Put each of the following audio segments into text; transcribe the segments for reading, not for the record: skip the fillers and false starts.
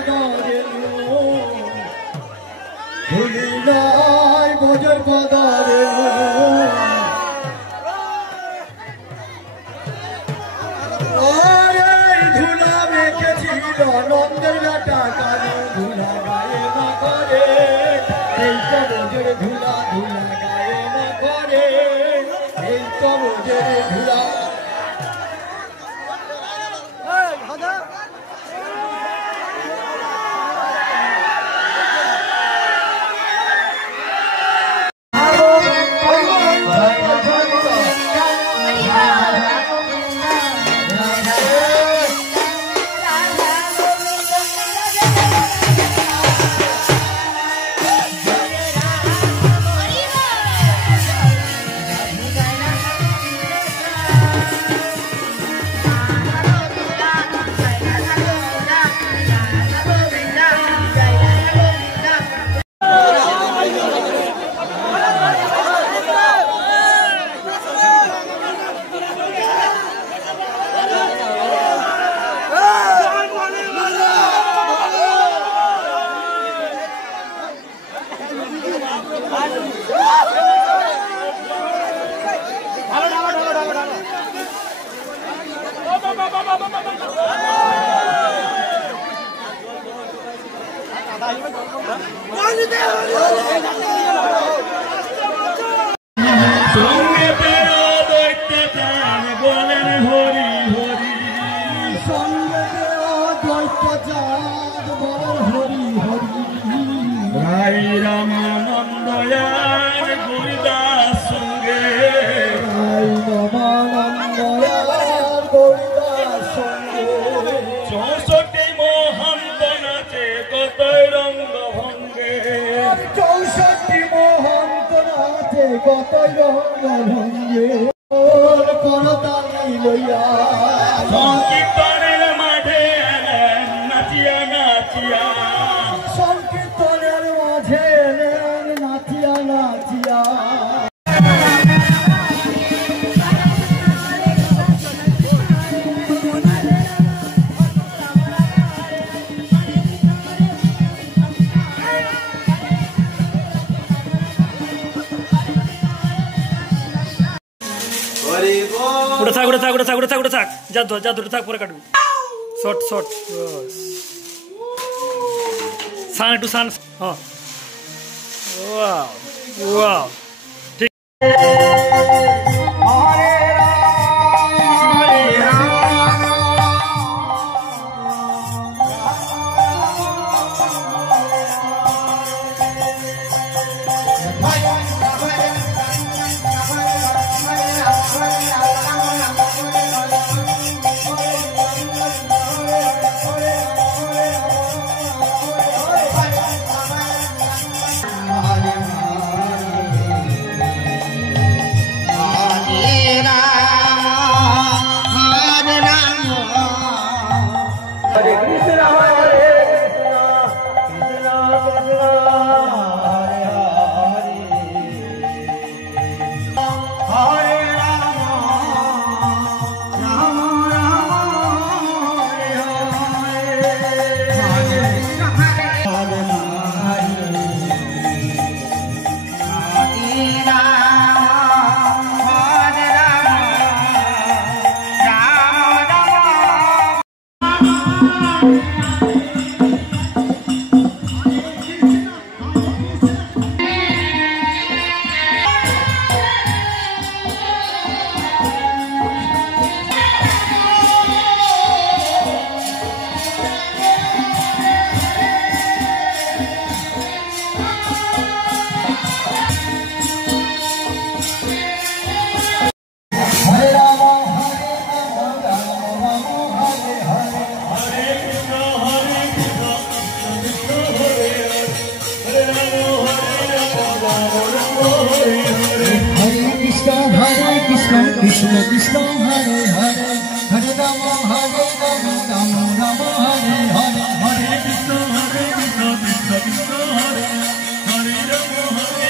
বাজারে ধুলি নাই বোঝের বাজারে ধুলা মেখেছিল নন্দের বেটা কালো ধুলা গায়ে না করে এই তো বোঝের ধুলা ধুলা গায়ে না করে এই তো বোঝের ধুলা কতই রঙ্গ ভঙ্গে করতালি লইয়া সংকীর্তনের মাঠে নাচিয়া নাচিয়া সংকীর্তনের মাঝে নাচিয়া নাচিয়া उड़ा थाक जा दो थाक पूरा काटू शॉट बस सान टू सान हाँ वाह वाह ठीक Krishna Krishna Hare Hare Hare Rama Hare Rama Rama Rama Hare Hare Hare Krishna Krishna Krishna Hare Hare Rama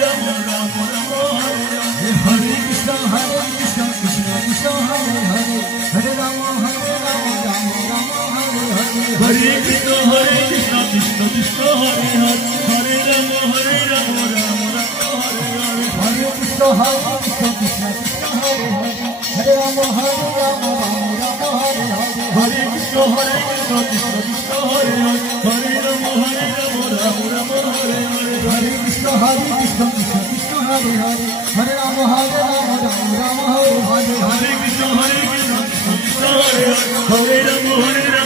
Rama Rama Hare Hare Krishna Krishna Krishna Hare Hare Hare Rama Rama Rama Hare Hare Hare Krishna Krishna Krishna Hare Hare Hare Rama Rama Rama Hare Hare Hare Krishna Krishna Krishna Hare Hare Hare Rama Rama Rama Hare Hare Hare Krishna Krishna Krishna Hare Hare Hare Rama Rama Rama Hare Hare Hare Krishna Krishna Krishna Hare Hare Hare Rama Rama Rama Hare Hare Hare Krishna Krishna Krishna Hare Hare Hare Rama Rama